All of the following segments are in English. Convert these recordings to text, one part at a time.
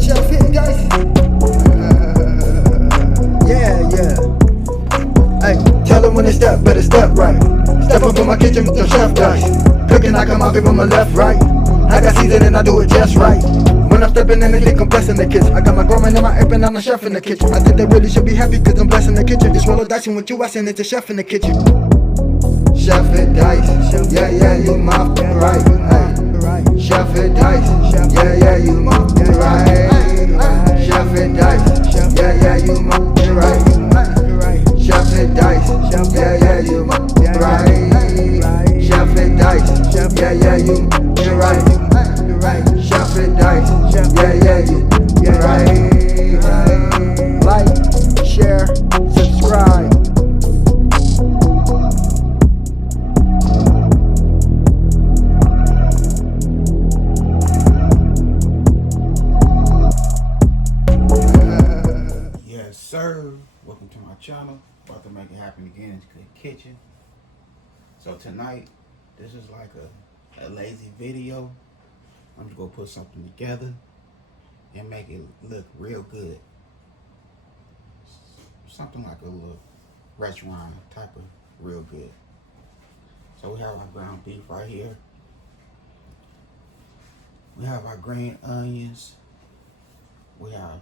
Chef hit, guys. Yeah. Hey, tell them when they step, better step right. Step up in my kitchen with the chef guys. Cooking, I come out from my left, right. I got season and I do it just right. When I'm stepping in the kitchen, I'm blessing the kitchen. I got my grandma and my app and I'm the chef in the kitchen. I think they really should be happy cause I'm blessing the kitchen. This roll of dice and with you, I send it to chef in the kitchen. Chef it dice, yeah, you my right. Hey. Chef it dice, yeah, you my right. Chef it dice, yeah, you my right. Chef it dice, yeah, you my right. Chef it dice, yeah, you right. Chef it dice, yeah, you right. Like, share, subscribe. Yes, sir. Welcome to my channel. About to make it happen again in the kitchen. So tonight, this is like a lazy video. I'm just gonna put something together and make it look real good. Something like a little restaurant type of real good. So we have our ground beef right here. We have our green onions. We have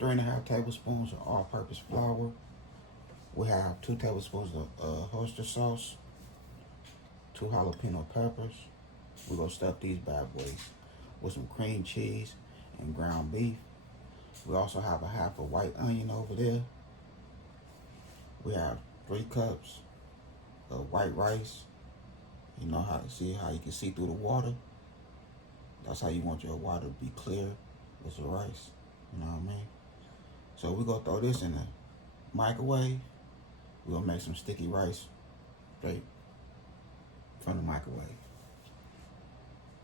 3.5 tablespoons of all-purpose flour. We have 2 tablespoons of oyster sauce, 2 jalapeno peppers. We're gonna stuff these bad boys with some cream cheese and ground beef. We also have a half a white onion over there. We have 3 cups of white rice. You know how to see how you can see through the water. That's how you want your water to be clear with the rice. You know what I mean? So we're gonna throw this in the microwave. We're gonna make some sticky rice straight from the microwave.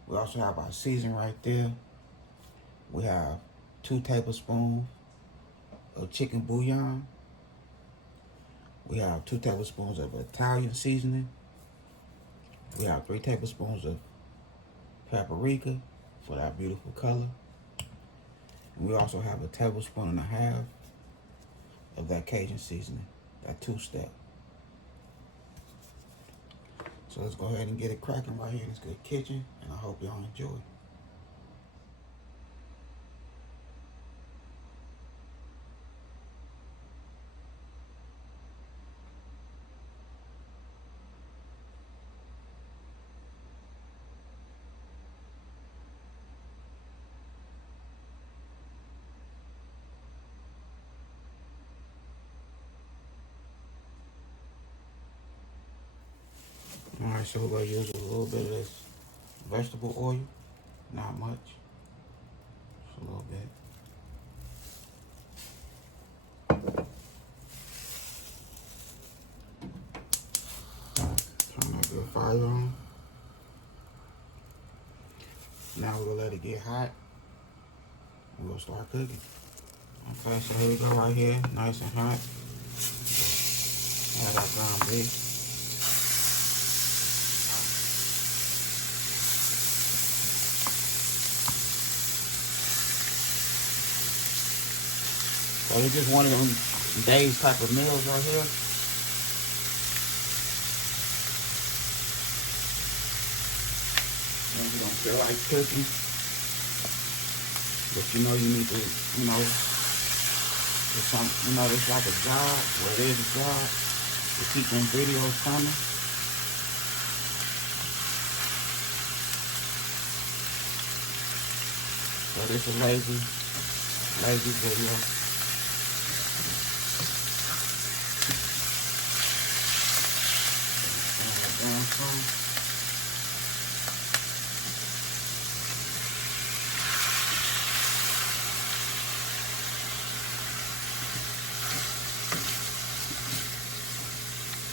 We also have our seasoning right there. We have 2 tablespoons of chicken bouillon. We have 2 tablespoons of Italian seasoning. We have 3 tablespoons of paprika for that beautiful color. And we also have 1.5 tablespoons of that Cajun seasoning, that 2-step. So let's go ahead and get it cracking right here in this good kitchen, and I hope y'all enjoy. Alright, so we're going to use a little bit of this vegetable oil. Not much. Just a little bit. Turn that good fire on. Now we're going to let it get hot. We're going to start cooking. Okay, so here we go right here. Nice and hot. Add our ground beef. So it's just one of them days type of meals right here. And you don't feel like cooking, but you know you need to, it's like a job, well it is a job, to keep them videos coming. So this is a lazy video.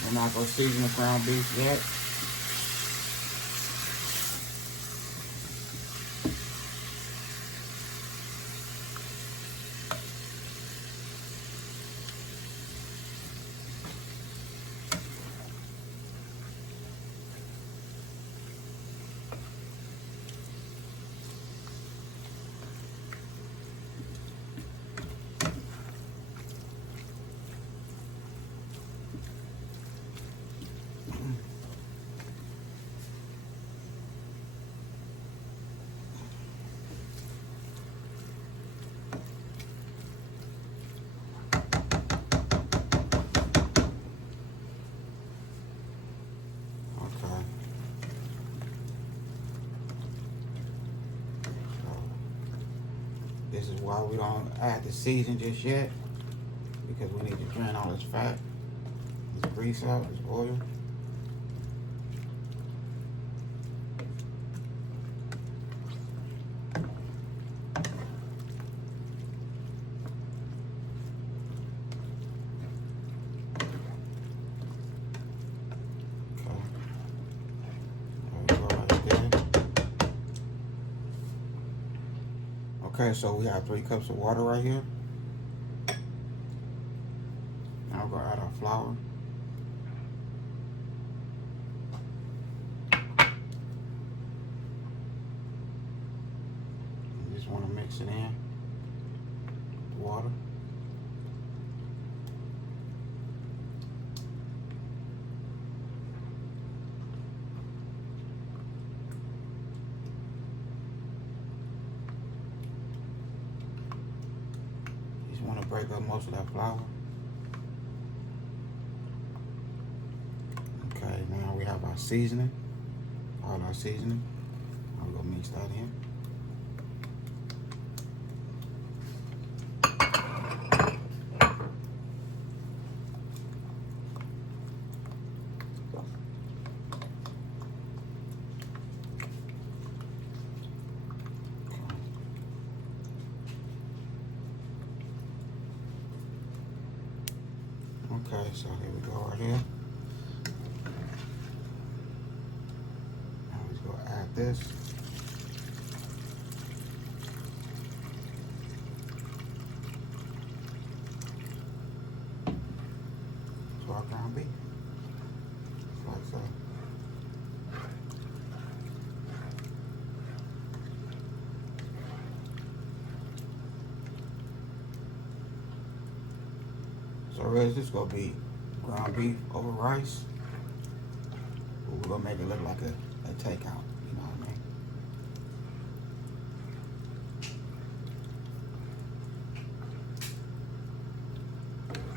I'm not going to season the ground beef yet. This is why we don't add the season just yet, because we need to drain all this fat, this grease out, this oil. Okay, so we have 3 cups of water right here. Now we're gonna add our flour. You just want to mix it in with the water. Want to break up most of that flour. Okay, now we have our seasoning, all our seasoning. I'm gonna mix that in. Okay, so here we go right here. Now we're just gonna add this. To our ground beef. Like so. So really, this is gonna be ground beef over rice. But we're gonna make it look like a takeout. You know what I mean?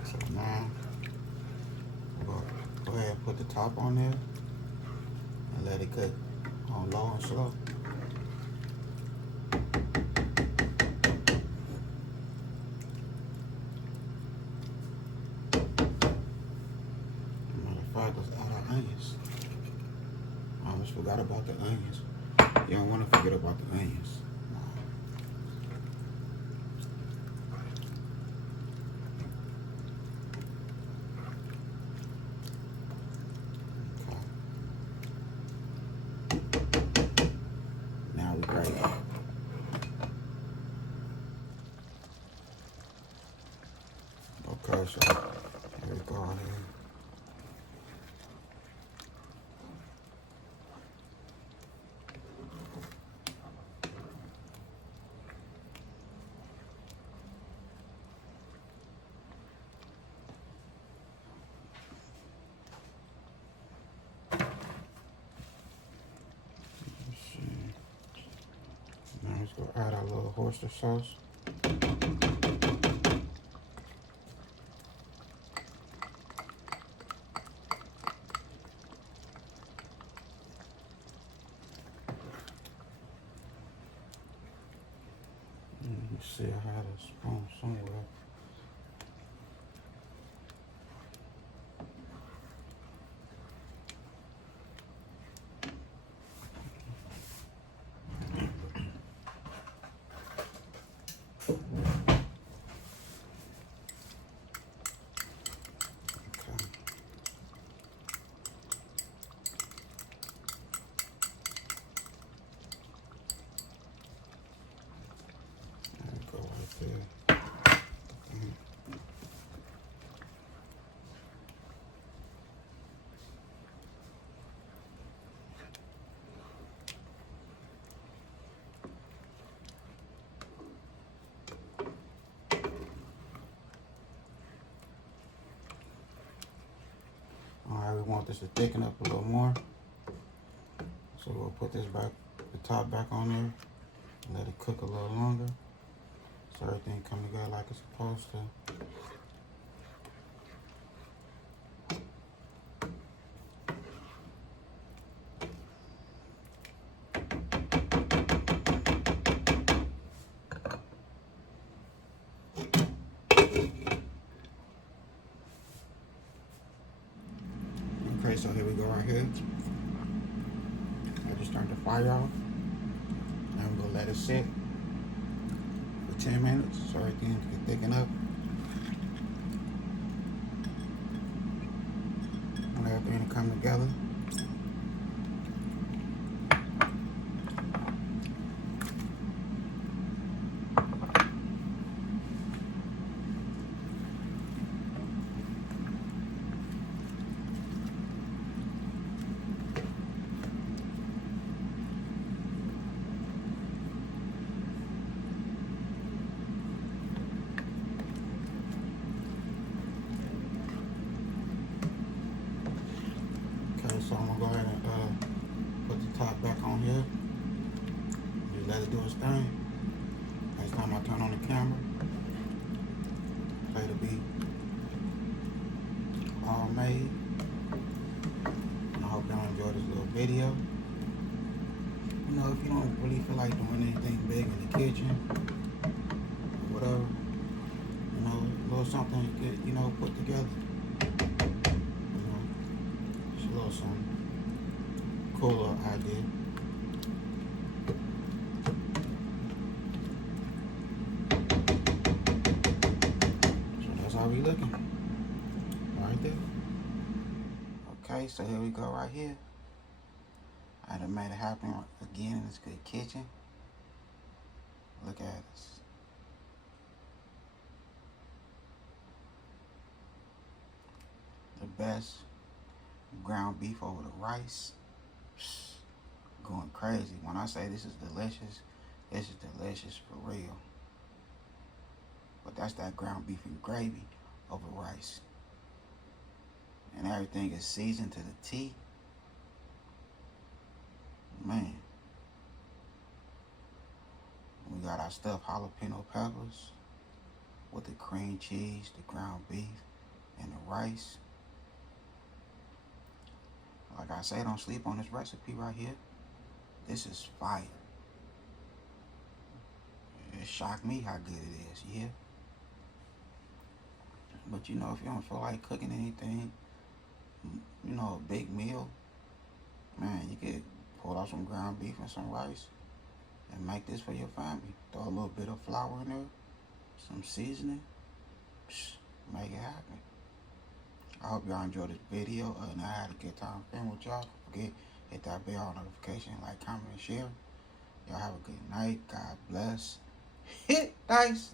So now we're gonna go ahead and put the top on there and let it cook on low and slow. Let's add our onions. I almost forgot about the onions. You don't want to forget about the onions. Okay. Now we're ready. Okay, so here we go on here. Let's go add our little oyster sauce. You see, I had a spoon somewhere. Alright, we want this to thicken up a little more. So we'll put this back, the top back on there, and let it cook a little longer. So everything come together like it's supposed to. so here we go right here. I just turned the fire off. Now we're gonna let it sit for 10 minutes so everything can thicken up. And everything to come together. Okay, so I'm gonna go ahead and put the top back on here. Just let it do its thing. Next time I turn on the camera, play the beat. All made. And I hope y'all enjoyed this little video. You know, if you don't really feel like doing anything big in the kitchen, or whatever, you know, a little something you could, you know, put together. You know, just a little something. Cool little idea. So that's how we looking. Right there. Okay, so here we go right here. I done made it happen again in this good kitchen. Look at us. The best ground beef over the rice. Going crazy. When I say this is delicious for real. But that's that ground beef and gravy over rice. And everything is seasoned to the T. Man. We got our stuffed jalapeno peppers with the cream cheese, the ground beef, and the rice. Like I say, don't sleep on this recipe right here. This is fire. It shocked me how good it is, yeah. But you know, if you don't feel like cooking anything, you know, a big meal, man, you could pull out some ground beef and some rice and make this for your family. Throw a little bit of flour in there, some seasoning, make it happen. I hope y'all enjoyed this video, and I had a good time filming with y'all. Don't forget, hit that bell notification, like, comment, and share. Y'all have a good night. God bless. Hit dice.